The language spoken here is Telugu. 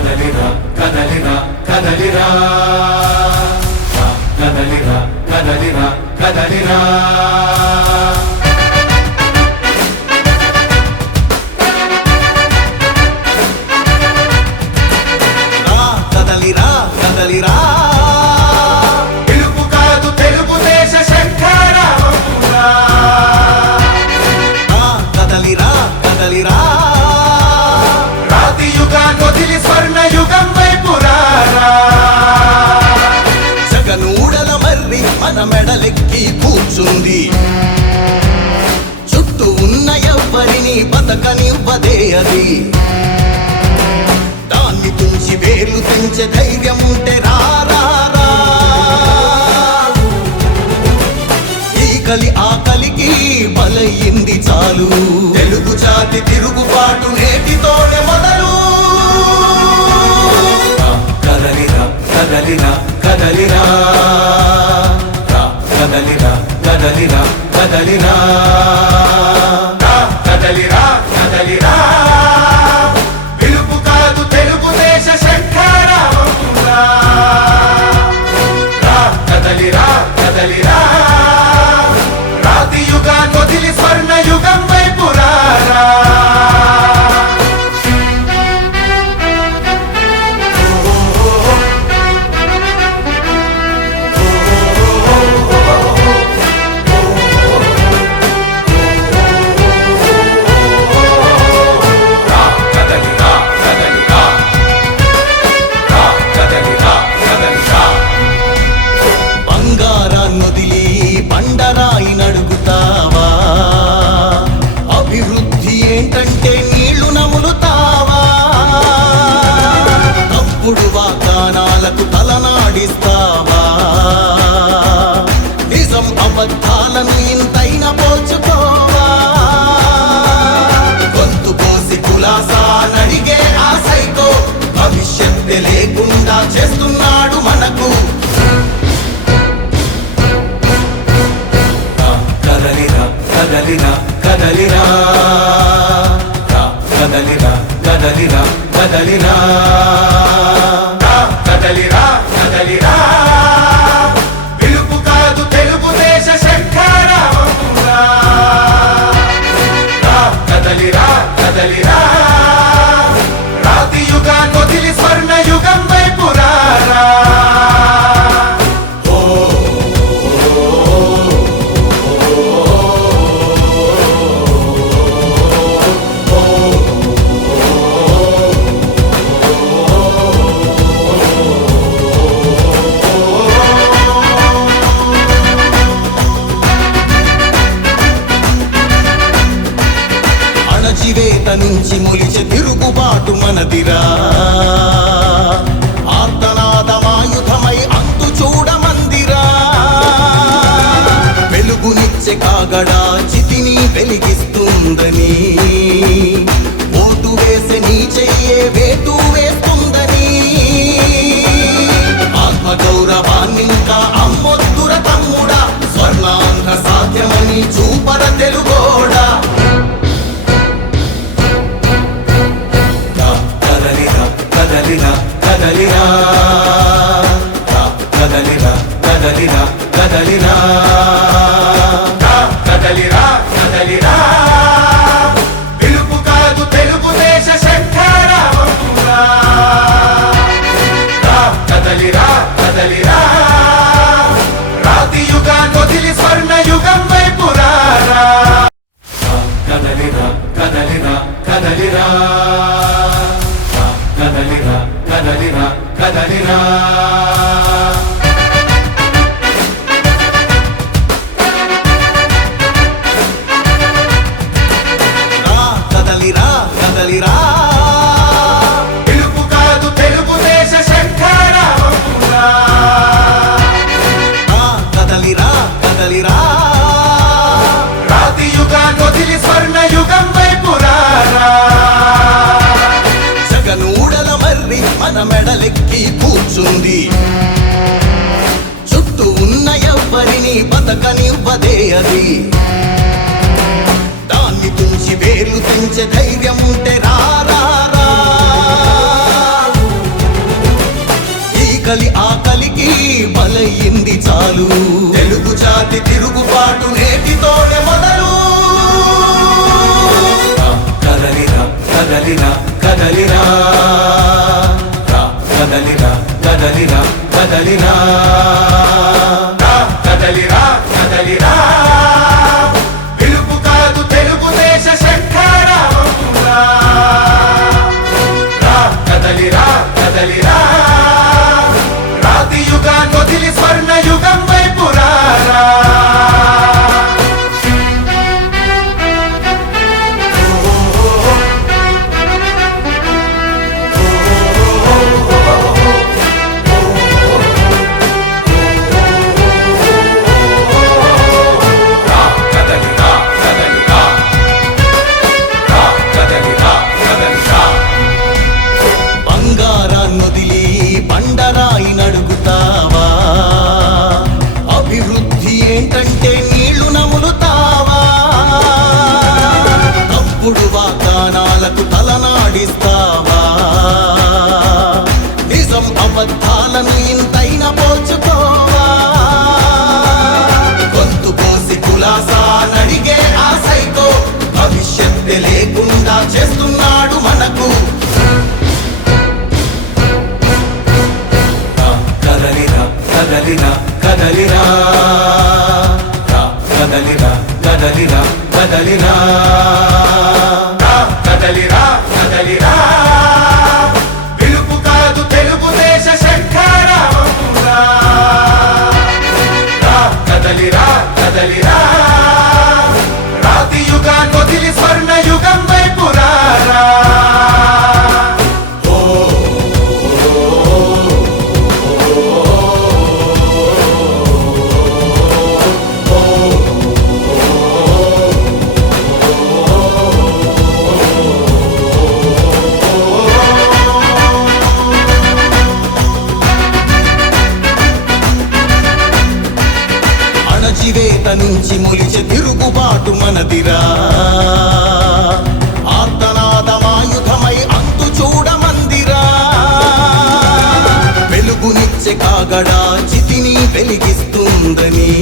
కదలిరా కదలిరా కదలిరా కదలిరా కదలిరా కదలిరా కదలిరా కదలిరా పిలుపు కాదు తెలుగుదేశ శంఖారావమురా కదలిరా కదలిరా రాతి యుగాన్ని వదిలి స్వర్ణ యుగం వైపు రారా జగనూడల మర్రి మన మెడలెక్కి కూర్చుంది చుట్టూ ఉన్న ఎవ్వరిని బతకనివ్వదే అది దాన్ని తుంచి వేర్లు తెంచే ధైర్యం ఉంటే రారా ఈ కలి ఆ కలికి బలయింది చాలు తెలుగు జాతి తిరుగుబాటు నేటితోనే మొదలు కదలిరా కదలిరా కదలిరా కదలిరా కదలిరా కదలిరా కదలిరా కదలిరా పిలుపు కాదు తెలుగుదేశ శంఖారావమురా కదలిరా కదలిరా రాతి యుగాన్ని వదిలి స్వర్ణ యుగం వైపు రారా బంగారాన్నొదిలి బండరాయి నడుగుతావా అభివృద్ధి ఏంటంటే నీళ్లు నములుతావా తప్పుడు వాగ్దానాలకు తలనాడిస్తావా నిజం అబద్ధాలను ఇంతైనా పోల్చుకోవా గొంతు పోసి కులాసా నడిగే ఆ సైకో భవిష్యత్తు లేకుండా చేస్తున్నాడు మనకు కదలిరా కదలిరా కదలిరా కదలిరా కదలిరా కదలిరా కదలిరా కదలిరా పిలుపు కాదు తెలుగుదేశ శంఖారావమురా కదలిరా కదలిరా రాతి యుగాన్ని వదిలి స్వర్ణ యుగం వైపు రారా అణచివేత నుంచి మొలిచే తిరుగుబాటు మనదిరా ఆర్తనాదమాయుధమై అంతు చూడమందిరా వెలుగునిచ్చే కాగడా చితిని వెలిగిస్తుందని ఓటు వేసే నీ చెయ్యే వేటు వేస్తుందని ఆత్మగౌరవాన్నింకా అమ్మొద్దుర తమ్ముడా స్వర్ణాంధ్ర సాధ్యమని చూపర తెలుగోడా కదలిరా కదలిరా కదలిరా కదలిరా కదలిరా కదలిరా కదలిరా కదలిరా పిలుపు కాదు తెలుగుదేశ శంఖారావమురా కదలిరా కదలిరా రాతి యుగాన్ని వదిలి స్వర్ణ యుగం వైపు రారా కదలిరా కదలిరా కదలిరా కదలిరా కదలిరా కదలిరా కదలిరా కదలిరా పిలుపు కాదు తెలుగుదేశ శంఖారావమురా కదలిరా కదలిరా రాతి యుగాన్ని వదిలి స్వర్ణ యుగం వైపు రారా జగనూడల మర్రి మన మెడలెక్కి కూర్చుంది చుట్టూ ఉన్న ఎవ్వరిని బతకనివ్వదే అది దాన్ని తుంచి వేర్లు తెంచే ధైర్యం ఉంటే రారా చీకలి ఆకలికి బలయింది చాలు. తెలుగు జాతి తిరుగుబాటు నేటితోనే మొదలు. కదలిరా కదలిరా కదలిరా, కదలిరా కదలిరా కదలిరా, కదలిరా కదలిరా, పిలుపు కాదు తెలుగుదేశ శంఖారావంరా. కదలిరా కదలిరా, రాతి యుగాన్ని వదిలి స్వర్ణ యుగం వైపు రారా. బంగారాన్నొదిలి బండరాయి నడుగుతావా? అభివృద్ధి ఏంటంటే నీళ్లు నములుతావా? తప్పుడు వాగ్దానాలకు తలనాడిస్తావా? నిజం అబద్ధాలను ఇంతైనా పోల్చుకోవా? గొంతు కోసి కులాసా నడిగే ఆ సైకో భవిష్యత్తు లేకుండా చేస్తున్నాడు మనకు. కదలిరా కదలిరా కదలిరా, కదలిరా కదలిరా కదలిరా, కదలిరా కదలిరా, పిలుపు కాదు తెలుగుదేశ శంఖారావంరా. కదలిరా కదలిరా, రాతి యుగాన్ని వదిలి స్వర్ణ యుగం వైపు రారా. అణచివేత నుంచి మొలిచే తిరుగుబాటు మనదిరా. ఆర్తనాదమాయుధమై అంతు చూడమందిరా. వెలుగునిచ్చే కాగడా చితిని వెలిగిస్తుందని